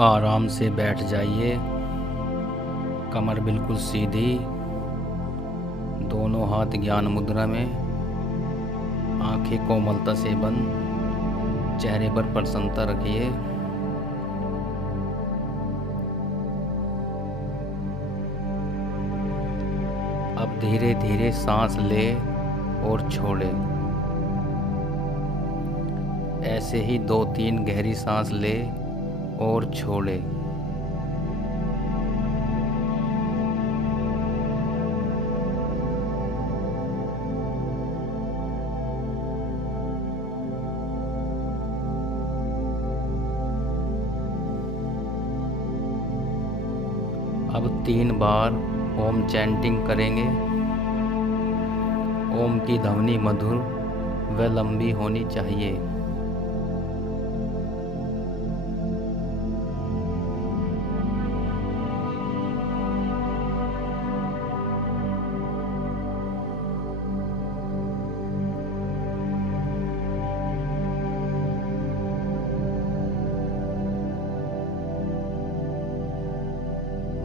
आराम से बैठ जाइए। कमर बिल्कुल सीधी, दोनों हाथ ज्ञान मुद्रा में, आंखें कोमलता से बंद, चेहरे पर प्रसन्नता रखिए। अब धीरे धीरे सांस ले और छोड़े। ऐसे ही 2-3 गहरी सांस ले और छोड़े। अब 3 बार ओम चैंटिंग करेंगे। ओम की ध्वनि मधुर व लंबी होनी चाहिए।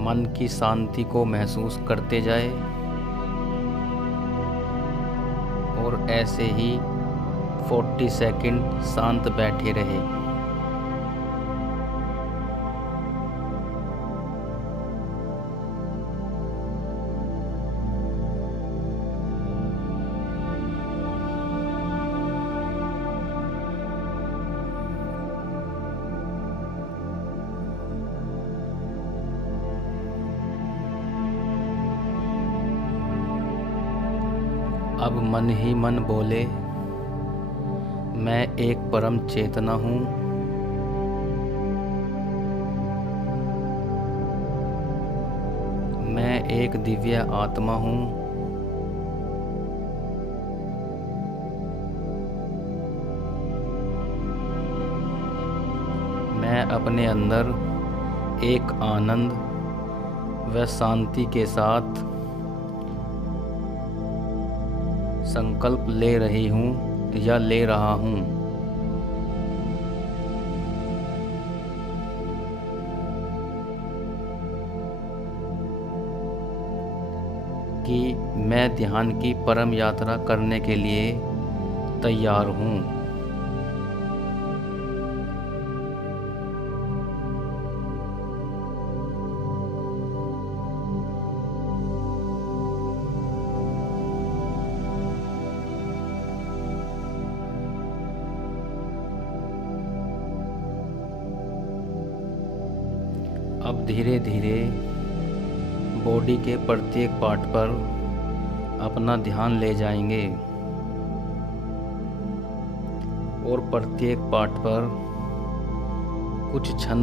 मन की शांति को महसूस करते जाए और ऐसे ही 40 सेकंड शांत बैठे रहे। अब मन ही मन बोले, मैं एक परम चेतना हूँ। मैं एक दिव्य आत्मा हूँ। मैं अपने अंदर एक आनंद व शांति के साथ संकल्प ले रही हूँ या ले रहा हूँ कि मैं ध्यान की परम यात्रा करने के लिए तैयार हूँ। अब धीरे धीरे बॉडी के प्रत्येक पार्ट पर अपना ध्यान ले जाएंगे और प्रत्येक पार्ट पर कुछ क्षण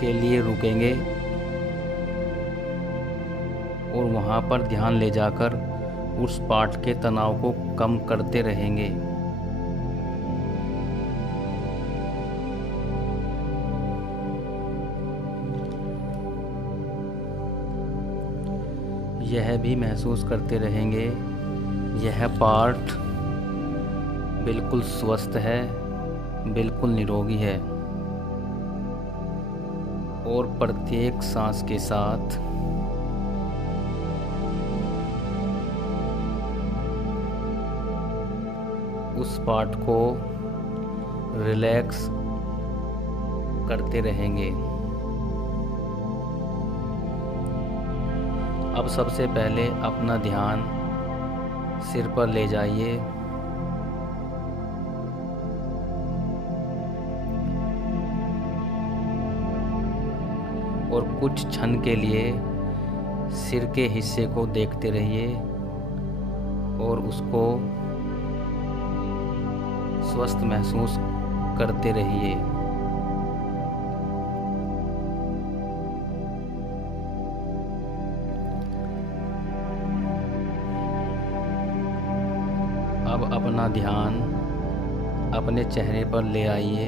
के लिए रुकेंगे और वहाँ पर ध्यान ले जाकर उस पार्ट के तनाव को कम करते रहेंगे। यह भी महसूस करते रहेंगे, यह पार्ट बिल्कुल स्वस्थ है, बिल्कुल निरोगी है और प्रत्येक सांस के साथ उस पार्ट को रिलैक्स करते रहेंगे। अब सबसे पहले अपना ध्यान सिर पर ले जाइए और कुछ क्षण के लिए सिर के हिस्से को देखते रहिए और उसको स्वस्थ महसूस करते रहिए। अब अपना ध्यान अपने चेहरे पर ले आइए।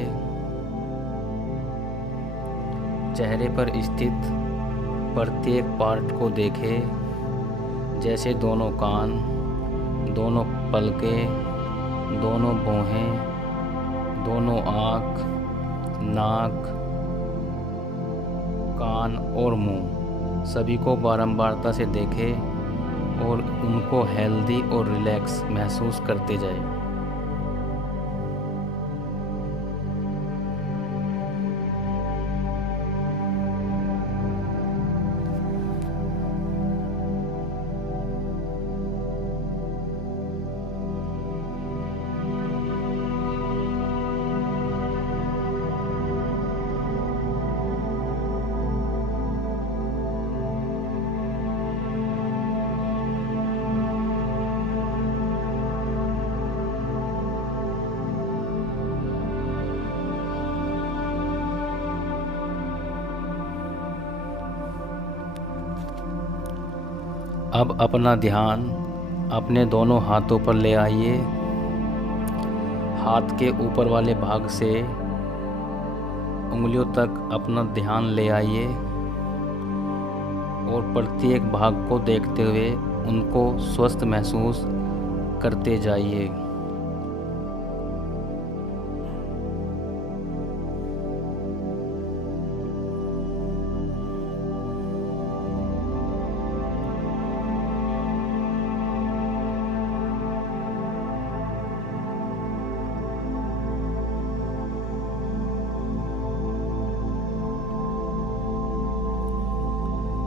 चेहरे पर स्थित प्रत्येक पार्ट को देखें, जैसे दोनों कान, दोनों पलकें, दोनों भौहें, दोनों दोनों आँख, नाक, कान और मुंह सभी को बारंबारता से देखें और उनको हेल्दी और रिलैक्स महसूस करते जाएं। अब अपना ध्यान अपने दोनों हाथों पर ले आइए। हाथ के ऊपर वाले भाग से उंगलियों तक अपना ध्यान ले आइए और प्रत्येक भाग को देखते हुए उनको स्वस्थ महसूस करते जाइए।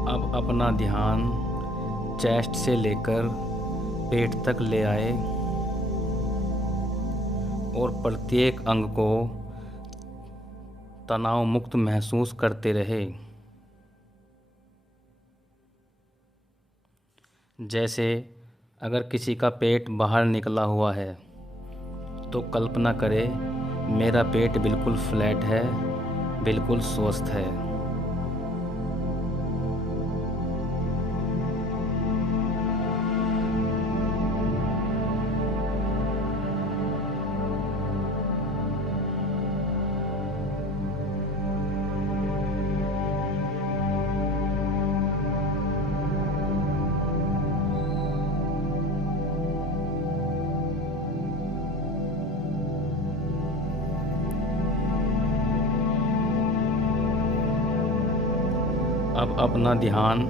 अब अपना ध्यान चेस्ट से लेकर पेट तक ले आए और प्रत्येक अंग को तनाव मुक्त महसूस करते रहे। जैसे अगर किसी का पेट बाहर निकला हुआ है तो कल्पना करें मेरा पेट बिल्कुल फ्लैट है, बिल्कुल स्वस्थ है। अब अपना ध्यान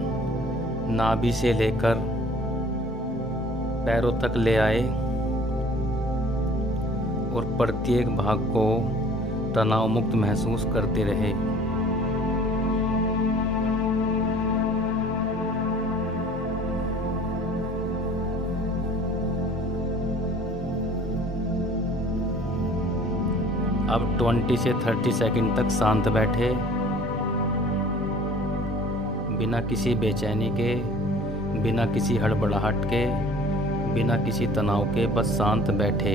नाभि से लेकर पैरों तक ले आए और प्रत्येक भाग को तनाव मुक्त महसूस करते रहे। अब 20 से 30 सेकंड तक शांत बैठे, बिना किसी बेचैनी के, बिना किसी हड़बड़ाहट के, बिना किसी तनाव के, बस शांत बैठे।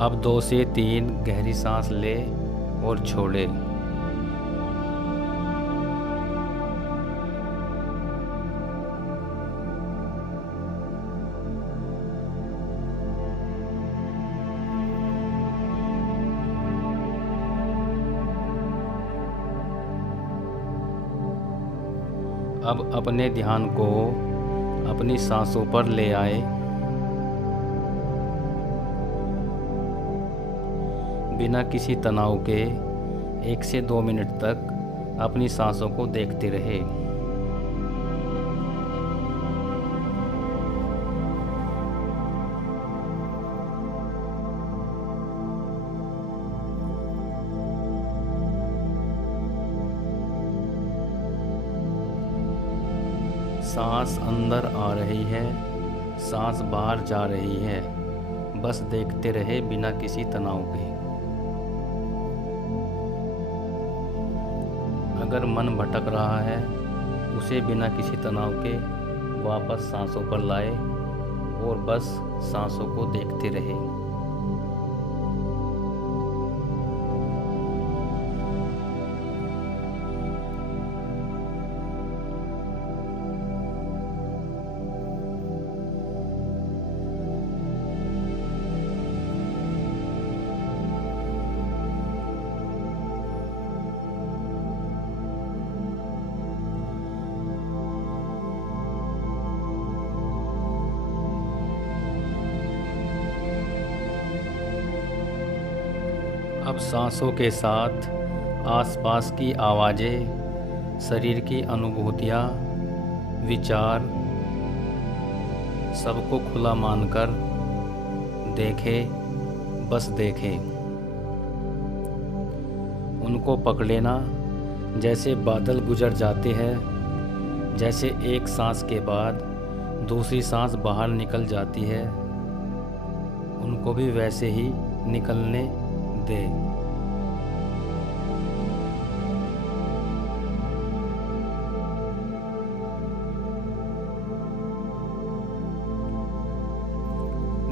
अब 2 से 3 गहरी सांस ले और छोड़े। अब अपने ध्यान को अपनी सांसों पर ले आए। बिना किसी तनाव के 1 से 2 मिनट तक अपनी सांसों को देखते रहे। सांस अंदर आ रही है, सांस बाहर जा रही है, बस देखते रहे बिना किसी तनाव के। अगर मन भटक रहा है उसे बिना किसी तनाव के वापस सांसों पर लाए और बस सांसों को देखते रहे। अब सांसों के साथ आसपास की आवाज़ें, शरीर की अनुभूतियाँ, विचार, सबको खुला मानकर देखे, बस देखे। उनको पकड़े ना, जैसे बादल गुजर जाते हैं, जैसे एक सांस के बाद दूसरी सांस बाहर निकल जाती है, उनको भी वैसे ही निकलने दे।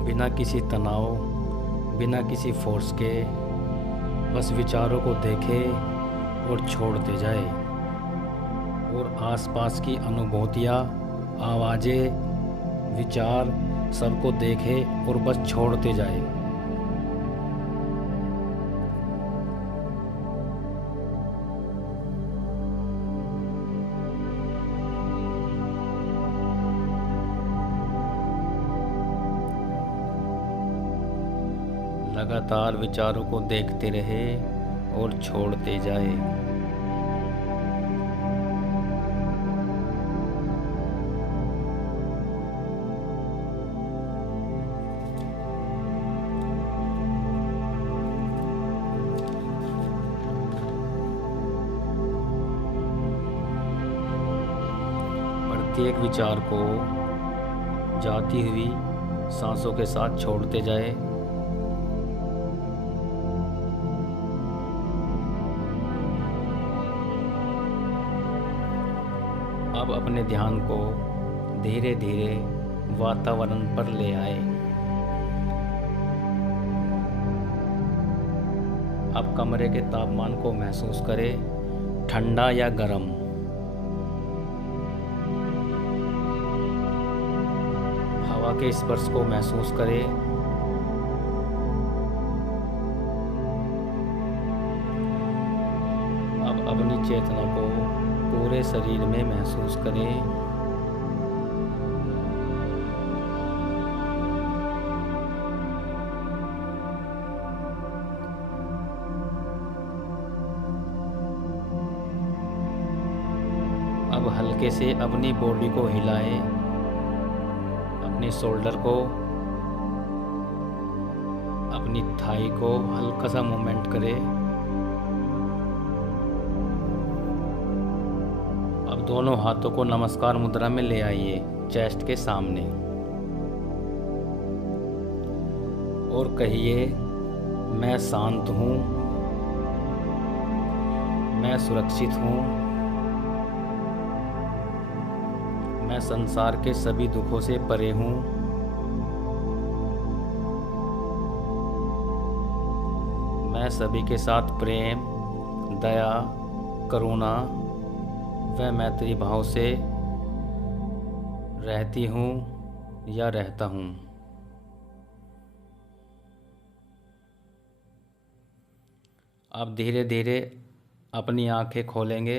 बिना किसी तनाव, बिना किसी फोर्स के, बस विचारों को देखे और छोड़ते जाए, और आसपास की अनुभूतियाँ, आवाज़ें, विचार सबको देखे और बस छोड़ते जाए। लगातार विचारों को देखते रहे और छोड़ते जाए। प्रत्येक विचार को जाती हुई सांसों के साथ छोड़ते जाए। अब अपने ध्यान को धीरे धीरे वातावरण पर ले आए। अब कमरे के तापमान को महसूस करें, ठंडा या गर्म। हवा के स्पर्श को महसूस करें। अब अपनी चेतना को पूरे शरीर में महसूस करें। अब हल्के से अपनी बॉडी को हिलाएं, अपने शोल्डर को, अपनी थाई को हल्का सा मूवमेंट करें। अब दोनों हाथों को नमस्कार मुद्रा में ले आइए, चेस्ट के सामने, और कहिए, मैं शांत हूँ, मैं सुरक्षित हूँ, मैं संसार के सभी दुखों से परे हूँ, मैं सभी के साथ प्रेम, दया, करुणा व मैत्री भाव से रहती हूँ या रहता हूँ। आप धीरे धीरे अपनी आंखें खोलेंगे।